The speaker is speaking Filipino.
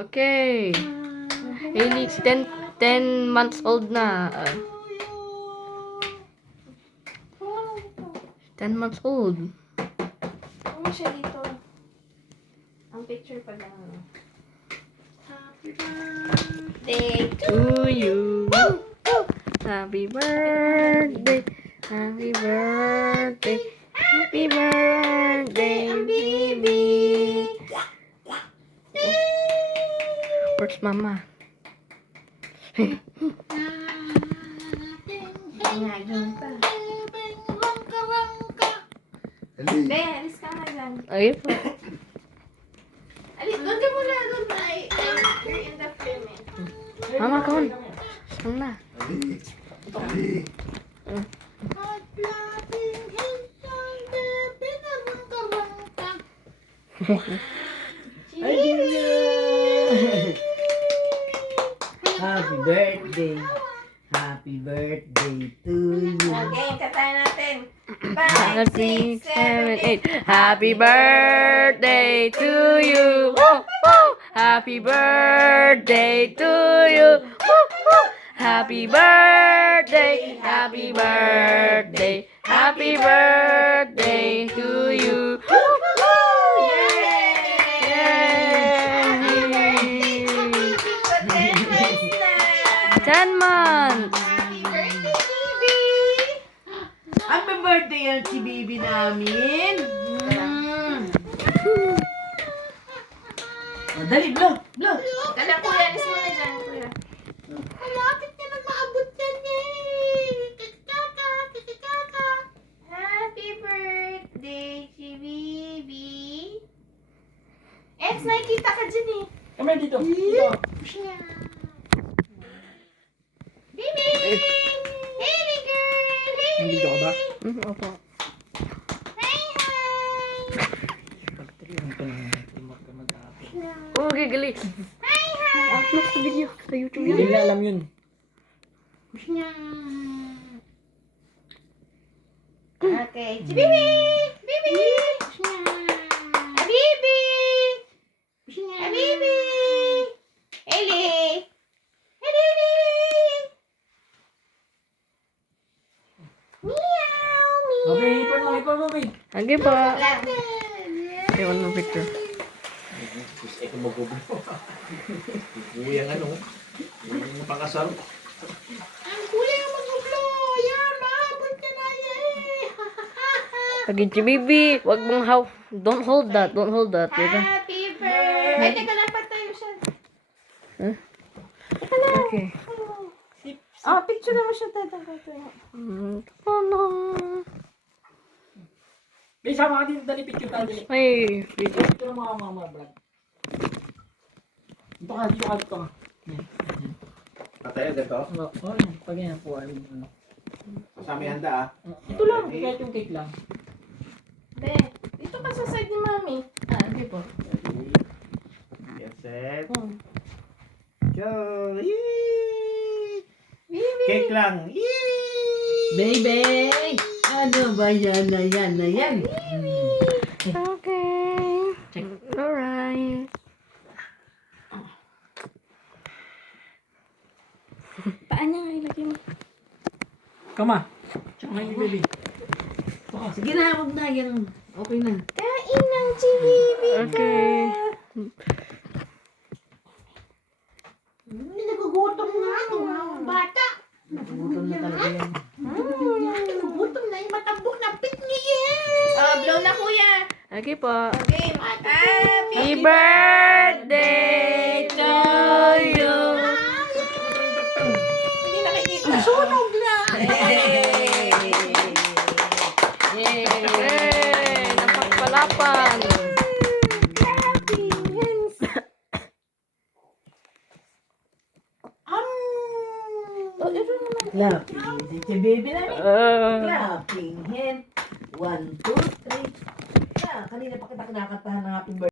Okay. Hailey, 10 months old na. 10 months old. Ano siya dito? Ang picture pa lang. Happy birthday To you. Happy birthday. Happy birthday. Happy birthday, baby. Where's mama? Ngayon pa. Be, alis ka nga dyan. Ay po. Alis, doon ka muna. Doon na. You're in the frame eh. Mama, come on. Saan na? Happy birthday. Happy birthday to you. Okay, katayin natin. 5, 6, 7, 8. Happy birthday to you. Woo, woo. Happy birthday to you. Woo, woo. Happy birthday. Happy birthday. Happy birthday to you. Woo, woo. Yay! 10 months. Happy birthday, baby! Happy birthday yan si baby namin. Oh, dali, blow, blow. Kala kuya, alis mo na dyan, kuya. Malapit na mag-maabot yan eh. Kikikaka. Happy birthday, Chibibi. Ex, nakikita ka dyan eh. Kamay dito. Dito. Bibi! Hey, girl! Hey! Nandito ka ba? Opo. Hi, hi! Okay, gali. Hi, hi! Upload sa video. Sa YouTube Hindi yun. nila alam yun. Okay, Chibibi! Bibi! Ah, Bibi! Ah, Bibi! Eli! Hey, Bibi! Meow! Meow! Okay, ipon mo, babe. Okay pa. Lang. Okay, one more picture. Gusto ko magugulo. Kuya ng ano. Yung pakasal. Ang kulay ang maguglo! Yan! Maabot ka na yan! Pagin si baby. Wag mong Don't hold that. Don't hold that. Diba? Happy birthday! Ay, teka lang, patayo siya. Huh? Okay. Oh, picture naman siya tayo. Ano? Babe, sama ka dito. Dali, picture tayo. Dali. Ay, video. Picture mo mga brad. Dito ka, dito ka, dito ka. Yan. Patay agad to. Oh, yan. Pag yan po. Kasama yung handa ah. Ito lang. Kahit yung cake lang. Be, dito ka sa side ni Mami. Ah, hindi po. Ready? Get set. Hmm. Go! Yee! Bibi! Cake lang! Yee! Baby! Ano ba yan na yan na yan? Okay. Check. Alright. Paan niya nga ilagay mo? Come on. Tsaka kayo, baby. Sige na, huwag na. Yan. Okay na. Kain ng chibibi ka! Okay. Nagugutom na ang mga bata. Nagugutom na talaga yan. Nagugutom na yung matambok na picnic eh! Oh, blow na kuya! Okay po. Okay, Happy birthday to you. Hindi nakikita. Sunog na! Yay! Napagpalapan. Clapping hands! Oh, ito naman. Clapping. Si baby namin. Uh, Clapping hand. 1, 2, 3. Kanina pa kita kinakantahan ng happy birthday.